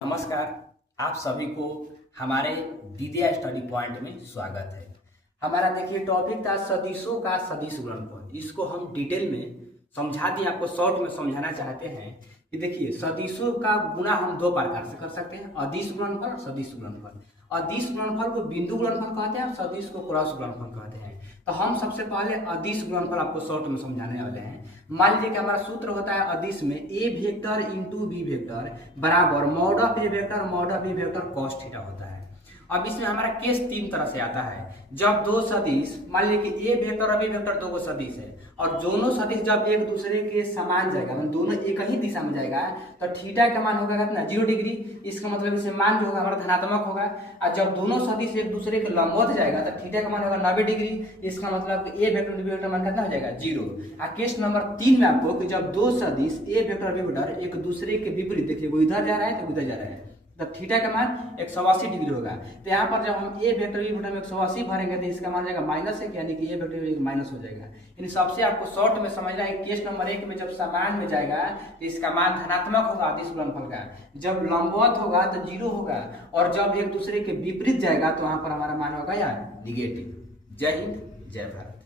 नमस्कार। आप सभी को हमारे विद्या स्टडी पॉइंट में स्वागत है। हमारा देखिए टॉपिक था सदिशों का सदिश गुणनफल। इसको हम डिटेल में समझा दिए, आपको शॉर्ट में समझाना चाहते हैं कि देखिए सदिशों का गुणा हम दो प्रकार से कर सकते हैं, अदिश गुणनफल और सदिश गुणनफल। अदिश गुणनफल को बिंदु गुणनफल कहते हैं और सदिश को क्रॉस गुणनफल कहते हैं। तो हम सबसे पहले अदिश गुणनफल आपको शॉर्ट में समझाने वाले हैं। मान लीजिए कि हमारा सूत्र होता है अदिश में a vector into b vector बराबर mod of a vector mod of b vector cos theta होता है। अब इसमें हमारा केस तीन तरह से आता है। जब दो सदिश, मान लीजिए कि ए वेक्टर और बी वेक्टर दो सदिश है और दोनों सदिश जब एक दूसरे के समान जाएगा, मतलब दोनों एक ही दिशा में जाएगा, तो थीटा का मान होगा कितना 0 डिग्री। इसका मतलब इसे मान जो होगा हमारा धनात्मक होगा। और जब दोनों सदिश एक दूसरे के लंबवत जाएगा तो थीटा का मान होगा 90 डिग्री। इसका मतलब ए वेक्टर बी वेक्टर मान कितना हो जाएगा 0। और केस नंबर 3 में आपको कि जब दो सदिश ए वेक्टर बी वेक्टर एक दूसरे के विपरीत, देखिए वो इधर जा रहा है तो उधर जा रहा है, तब थीटा का मान 180 डिग्री होगा। तो यहाँ पर जब हम ए वेक्टर बी वेक्टर में 180 भरेंगे तो इसका मान जाएगा माइनस है, यानी कि ए वेक्टर माइनस हो जाएगा। इन सबसे आपको शॉर्ट में समझना है। केस नंबर 1 में जब समान में जाएगा तो इसका मान धनात्मक होगा अदिश गुणनफल का, जब लंबवत होगा तो 0 होगा, और जब एक दूसरे के विपरीत जाएगा तो वहां पर हमारा मान होगा या निगेटिव। जय हिंद, जय भारत।